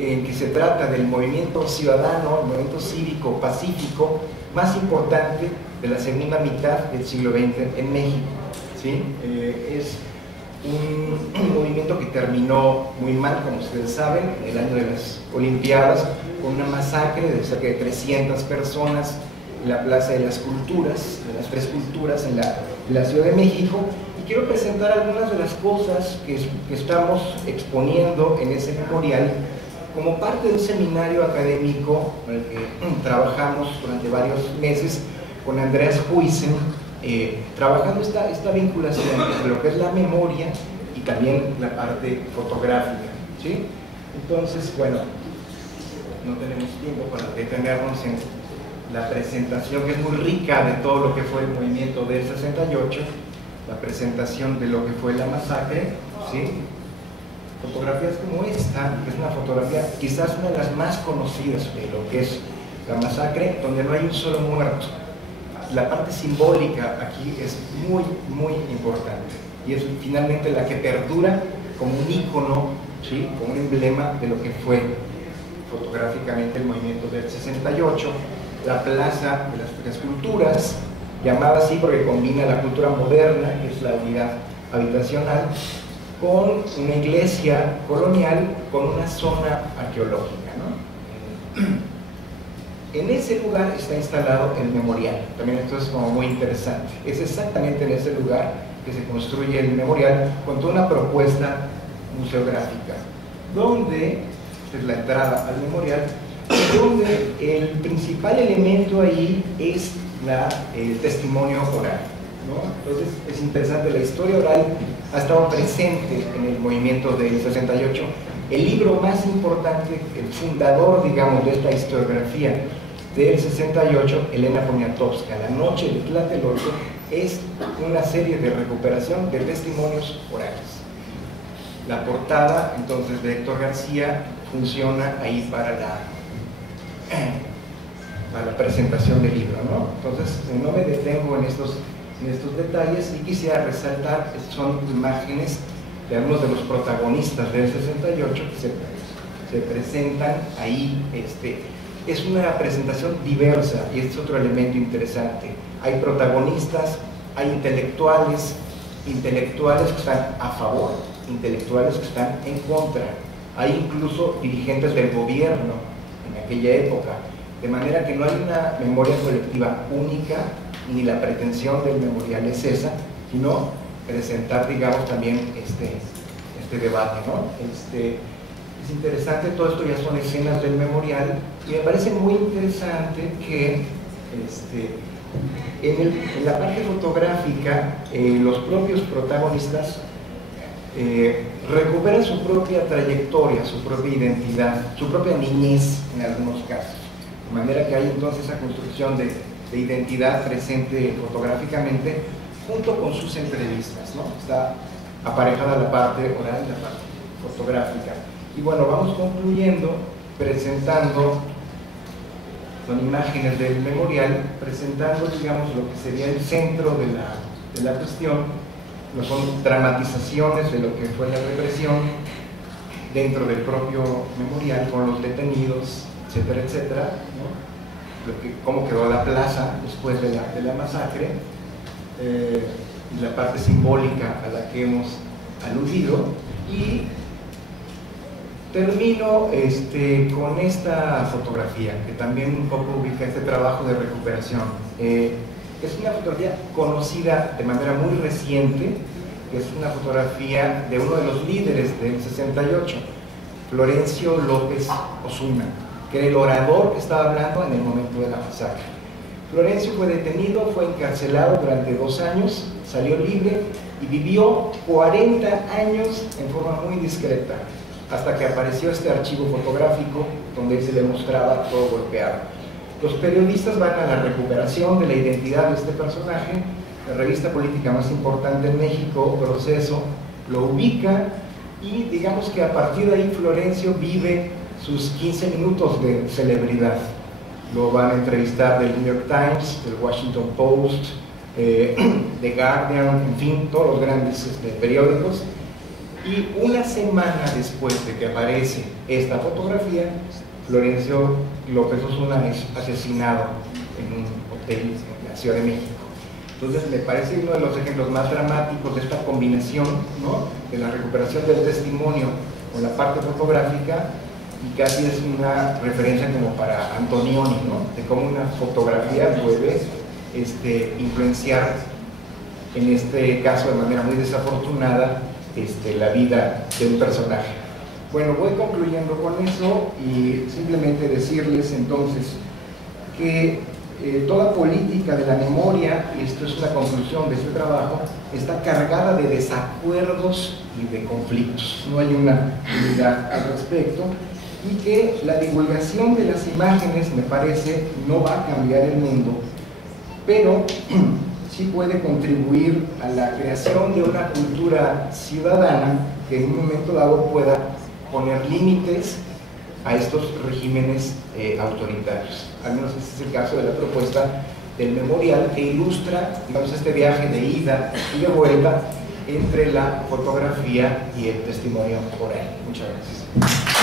en que se trata del movimiento ciudadano, el movimiento cívico pacífico más importante de la segunda mitad del siglo XX en México, ¿sí? Es un movimiento que terminó muy mal, como ustedes saben, en el año de las Olimpiadas, con una masacre de cerca de 300 personas en la Plaza de las Culturas, de las Tres Culturas en la Ciudad de México. Y quiero presentar algunas de las cosas que estamos exponiendo en ese memorial como parte de un seminario académico en el que trabajamos durante varios meses con Andreas Huysen, trabajando esta vinculación entre lo que es la memoria y también la parte fotográfica, ¿sí? Entonces, bueno, no tenemos tiempo para detenernos en la presentación, que es muy rica, de todo lo que fue el movimiento del 68, la presentación de lo que fue la masacre, ¿sí? Fotografías como esta, que es una fotografía quizás una de las más conocidas de lo que es la masacre, donde no hay un solo muerto. La parte simbólica aquí es muy, muy importante y es finalmente la que perdura como un ícono, ¿sí? Como un emblema de lo que fue fotográficamente el movimiento del 68, la Plaza de las Tres Culturas, llamada así porque combina la cultura moderna, que es la unidad habitacional, con una iglesia colonial, con una zona arqueológica, ¿no? En ese lugar está instalado el memorial. También esto es como muy interesante. Es exactamente en ese lugar que se construye el memorial con toda una propuesta museográfica, donde, esta es la entrada al memorial, donde el principal elemento ahí es el testimonio oral, ¿no? Entonces es interesante, la historia oral ha estado presente en el movimiento del 68. El libro más importante, el fundador, digamos, de esta historiografía del 68, Elena Poniatowska, La noche de Tlatelolco, es una serie de recuperación de testimonios orales. La portada, entonces, de Héctor García funciona ahí para la presentación del libro, ¿no? Entonces, no me detengo en estos detalles y quisiera resaltar, son imágenes de algunos de los protagonistas del 68 que se presentan ahí. Es una presentación diversa y este es otro elemento interesante. Hay protagonistas, hay intelectuales que están a favor, intelectuales que están en contra, hay incluso dirigentes del gobierno en aquella época, de manera que no hay una memoria colectiva única, ni la pretensión del memorial es esa, sino presentar, digamos, también este debate, ¿no? Es interesante, todo esto ya son escenas del memorial, y me parece muy interesante que en la parte fotográfica los propios protagonistas recuperan su propia trayectoria, su propia identidad, su propia niñez en algunos casos, de manera que hay entonces esa construcción de identidad presente fotográficamente junto con sus entrevistas, ¿no? Está aparejada la parte oral y la parte fotográfica. Y bueno, vamos concluyendo presentando, con imágenes del memorial, presentando, digamos, lo que sería el centro de la cuestión. No son dramatizaciones de lo que fue la represión dentro del propio memorial, con los detenidos, etcétera, etcétera, ¿no? Cómo quedó la plaza después de la masacre, y la parte simbólica a la que hemos aludido. Y termino con esta fotografía, que también un poco ubica este trabajo de recuperación. Es una fotografía conocida de manera muy reciente, que es una fotografía de uno de los líderes del 68, Florencio López Osuna, que era el orador que estaba hablando en el momento de la masacre. Florencio fue detenido, fue encarcelado durante 2 años, salió libre y vivió 40 años en forma muy discreta, hasta que apareció este archivo fotográfico donde se le mostraba todo golpeado. Los periodistas van a la recuperación de la identidad de este personaje. La revista política más importante en México, Proceso, lo ubica, y digamos que a partir de ahí Florencio vive sus 15 minutos de celebridad. Lo van a entrevistar del New York Times, del Washington Post, The Guardian, en fin, todos los grandes periódicos. Y una semana después de que aparece esta fotografía, Florencio López Osuna es asesinado en un hotel en la Ciudad de México. Entonces me parece uno de los ejemplos más dramáticos de esta combinación, ¿no?, de la recuperación del testimonio con la parte fotográfica, y casi es una referencia como para Antonioni, ¿no?, de cómo una fotografía puede influenciar, en este caso de manera muy desafortunada, la vida de un personaje. Bueno, voy concluyendo con eso y simplemente decirles entonces que toda política de la memoria, y esto es una conclusión de este trabajo, está cargada de desacuerdos y de conflictos. No hay una unidad al respecto, y que la divulgación de las imágenes, me parece, no va a cambiar el mundo, pero sí puede contribuir a la creación de una cultura ciudadana que en un momento dado pueda poner límites a estos regímenes autoritarios. Al menos este es el caso de la propuesta del memorial, que ilustra, digamos, este viaje de ida y de vuelta entre la fotografía y el testimonio oral. Muchas gracias.